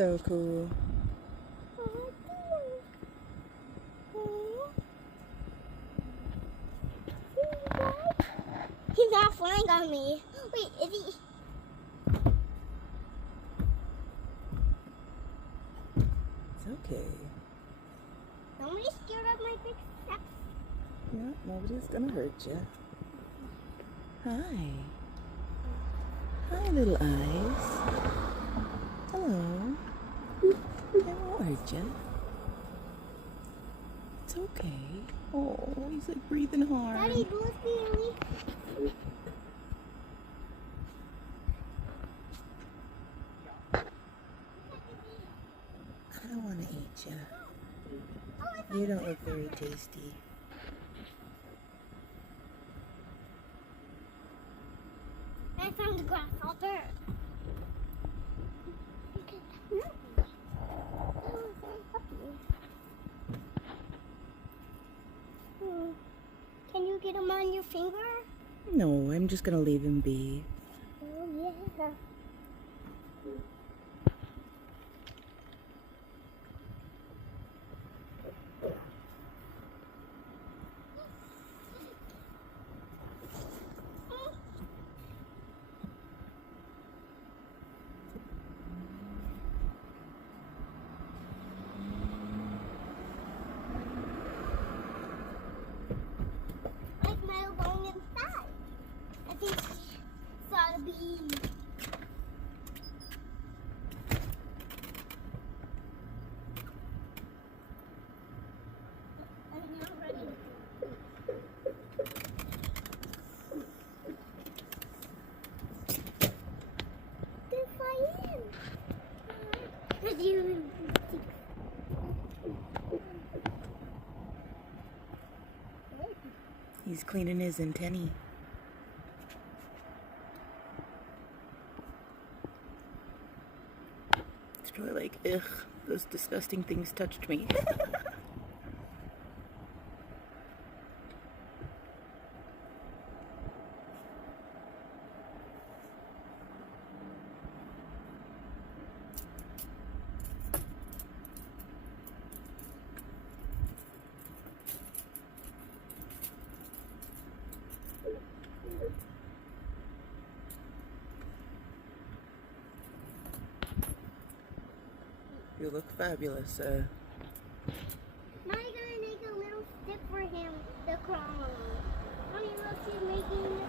so cool. He's not flying on me. Wait, is he? It's okay. Nobody's scared of my big steps. Yeah, nobody's gonna hurt you. Hi. Hi, little eyes. Hello. I won't hurt you. It's okay. Oh, he's like breathing hard. Daddy, do us really? I don't want to eat you. You don't look very tasty. I found the grasshopper. Can you get him on your finger? No, I'm just gonna leave him be. Oh, yeah. Like Milo going inside. I think he saw the bee. I'm now ready. They're flying. He's cleaning his antennae. It's probably like, ugh, those disgusting things touched me. You look fabulous, Now I'm gonna make a little stick for him to crawl on. Mommy, look, she's making